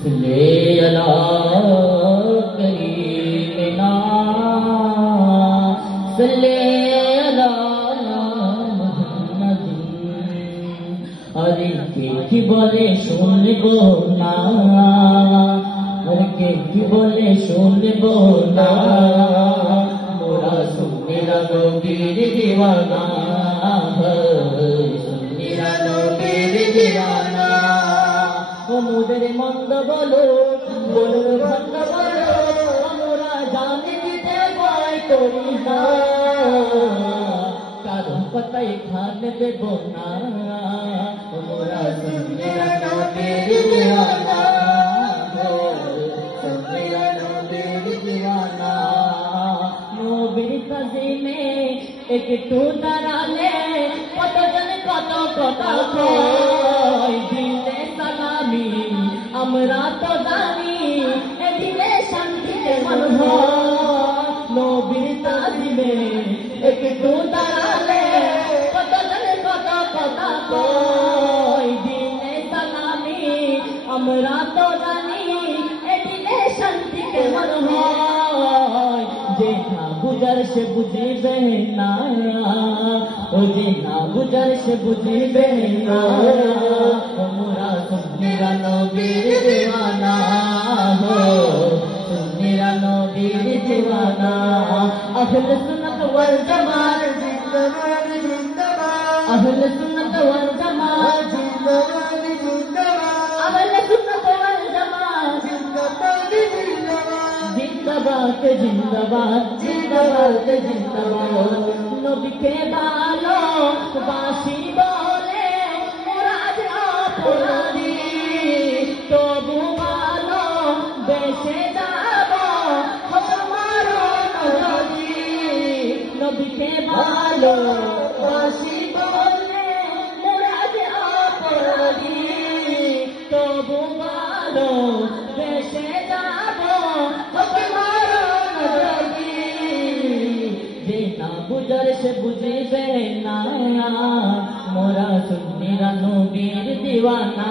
صلی علی کریمنا صلی علی محمد আরে কে কি বলে শুনবো না আরে কে কি বলে শুনবো না মোরা সুন্নিরা নবীর দিওয়ানা সুন্নিরা নবীর দিওয়ানা ও মুদের মন্দ বলো বলো ভন্ড বলো আমরা জানি দিতে ভয় করি না কারণ পাতাই খান দেব না মোরা সুন্নিরা নবীর দিওয়ানা সুন্নিরা নবীর দিওয়ানা নবীর কাজিমে একটু দাঁড়ালে কতজন কত কথা কয় দিলে সালামি আমরা তো জানি দিলে শান্তিতে মন হয় নবীর কাজিমে একটু দাঁড়ালে কতজন কত কথা কয় দিলে সালামি আমরা তো জানি দিলে শান্তিতে মন হয় যে না বুঝার সে বুঝিবে না ও যে না বুঝার সে বুঝিবে না মোরা সুন্নিরা নবীর দিওয়ানা হো সুন্নিরা নবীর দিওয়ানা আহলে সুন্নাত ওয়াল জামাত জিন্দাবাদ জিন্দাবাদ আহলে সুন্নাত ওয়াল জামাত জিন্দাবাদ জিন্দাবাদ আহলে সুন্নাত ওয়াল জামাত জিন্দাবাদ জিন্দাবাদ জিন্দাবাদ জিন্দাবাদ জিন্দাবাদ নবীকে ভালো বাসি বলে মুরাদ অপরাধী তবু ভালো বেশে যাব তোমারও নদী নবীকে ভালো বাসি বলে মুরাদ অপরাধী তবু ভালো বেশে যাব বুঝার সে বুঝিবে না মোরা সুন্নিরা নবীর দিওয়ানা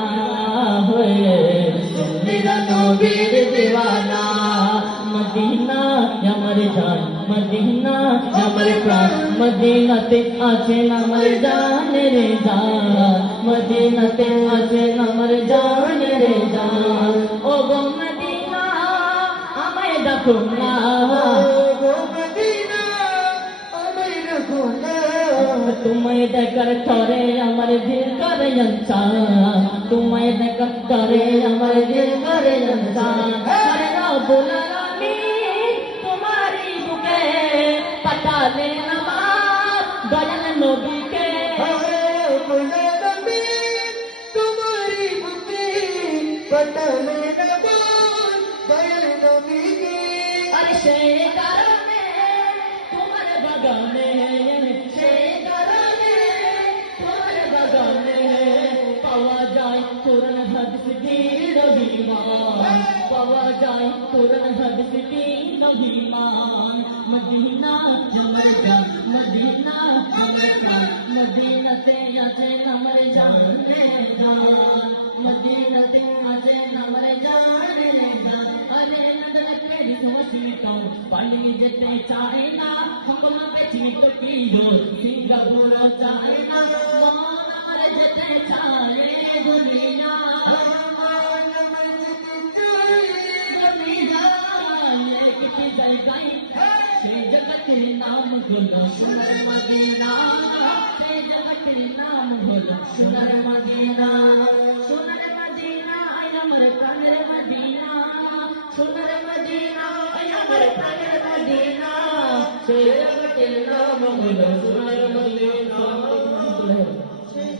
হয়ে সুন্নিরা নবীর দিওয়ানা মদিনা আমার জান মদিনা আমার প্রাণ মদিনাতে আছে আমার জান রে জান মদিনাতে আছে আমার জান রে জান ও গো মদিনা আমায় দেখো না तुम्हें देखकर करे हमारे दिल करे इंसान तुम्हें देखकर करे हमारे दिल करे इंसान अरे ना बोला रानी तुम्हारी बुके पता ले नमाज दयाल नबी के बोला रानी तुम्हारी बुके पता ले नमाज दयाल नबी के अरे शेर करने तुम्हारे बगाने कुरान हदीस दीन ईमान पावा जाए कुरान हदीस दीन ईमान मदीना हमर जान मदीना हमर जान मदीना से आजे हमर जान रे जान मदीना से आजे हमर जान रे जान अरे नंदन केरी समझी तो पानी जते चाइना हमको बेचनी तो की हो सिंगापुर चाइना मोनार जते चाहे दुनिया जगत नाम बोलो सुनर मदीना जगत नाम बोलो सुनर मदीना अमर प्राणर मदीना सुनर मदीना अमर प्राणर मदीना जगत नाम बोलो सुनर मदीना